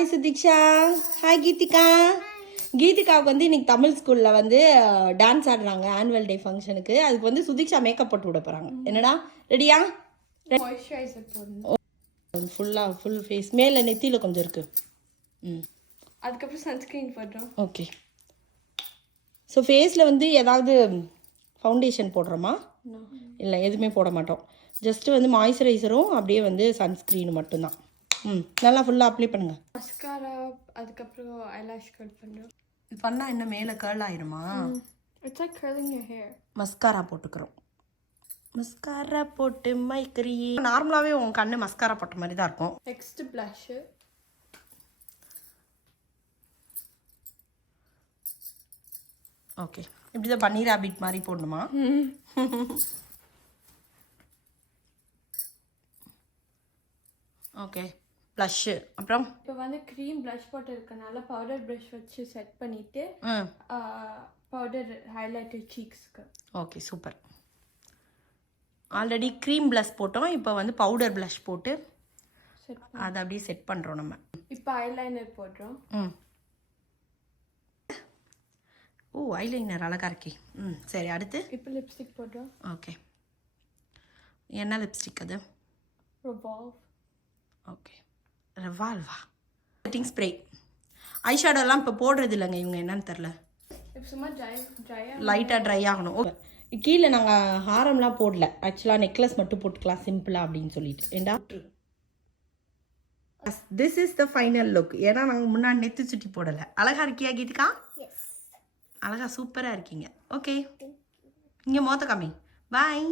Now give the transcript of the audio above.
Hi Sudeeksha hi Geetika கீதிகாவுக்கு வந்து இன்னைக்கு தமிழ் ஸ்கூலில் வந்து டான்ஸ் ஆடுறாங்க ஆனுவல் டே ஃபங்க்ஷனுக்கு அதுக்கு வந்து சுதீக்ஷா மேக்கப் போட்டு விட போகிறாங்க என்னடா? ரெடியா ஃபுல்லாக ஃபுல் ஃபேஸ் மேலே நெத்தியில் கொஞ்சம் இருக்குது ம். அதுக்கப்புறம் சன்ஸ்கிரீன் போடுறோம். ஓகே ஸோ ஃபேஸில் வந்து ஏதாவது ஃபவுண்டேஷன் போடுறோமா? இல்லை எதுவுமே போட மாட்டோம். ஜஸ்ட்டு வந்து மாய்ஸ்சரைசரும் அப்படியே வந்து சன்ஸ்க்ரீன் மட்டும்தான். ம் நல்லா ஃபுல்லாக அப்ளை பண்ணுங்கள் மஸ்காரா அதுக்கப்புறம் ஐலாஷ் கட் பண்ணுறோம் இது பண்ணால் என்ன மேலே கேர்ள் ஆயிருமா? It's like curling your hair. Mascara போட்டுக்கிறோம். மஸ்காரா போட்டு மைக்கறி நார்மலாகவே உன் கண்ணு மஸ்காரா போட்ட மாதிரி தான் இருக்கும். Next blush. ஓகே இப்படி தான் பன்னீர் ஹேபிட் மாதிரி போடணுமா? ஓகே ப்ளஷ்ஷு அப்புறம்? இப்போ வந்து க்ரீம் blush போட்டு இருக்கனால பவுடர் ப்ரஷ் வச்சு செட் பண்ணிட்டு ம். Powder highlighter சீக்ஸ்க்கு okay super already cream blush போட்டோம். இப்போ வந்து பவுடர் ப்ளஷ் போட்டு செட் அதை அப்படியே செட் பண்ணுறோம் நம்ம. இப்போ ஐலைனர் போடுறோம். ம். ஓ ஐலைனர் அழகா இருக்கே. ம் சரி அடுத்து? இப்போ லிப்ஸ்டிக் போடுறோம். ஓகே என்ன லிப்ஸ்டிக் அது? ஓகே ரெவால்வா செட்டிங் ஸ்ப்ரே ஐஷேடோலாம் இப்போ போடுறது இல்லைங்க இவங்க என்னன்னு தெரில சும்மா ட்ரை ட்ரையாக லைட்டாக ட்ரை ஆகணும். ஓ கீழே நாங்கள் ஹாரம்லாம் போடல. ஆக்சுவலாக நெக்லஸ் மட்டும் போட்டுக்கலாம் சிம்பிளாக அப்படின்னு சொல்லிட்டு. ஏண்டா? This is the final look ஏன்னா நாங்கள் முன்னாடி நெத்தி சுட்டி போடலை. அழகா இருக்கியா கீதிகா? அழகா சூப்பராக இருக்கீங்க. ஓகே இங்கே மோத்த காமி பாய்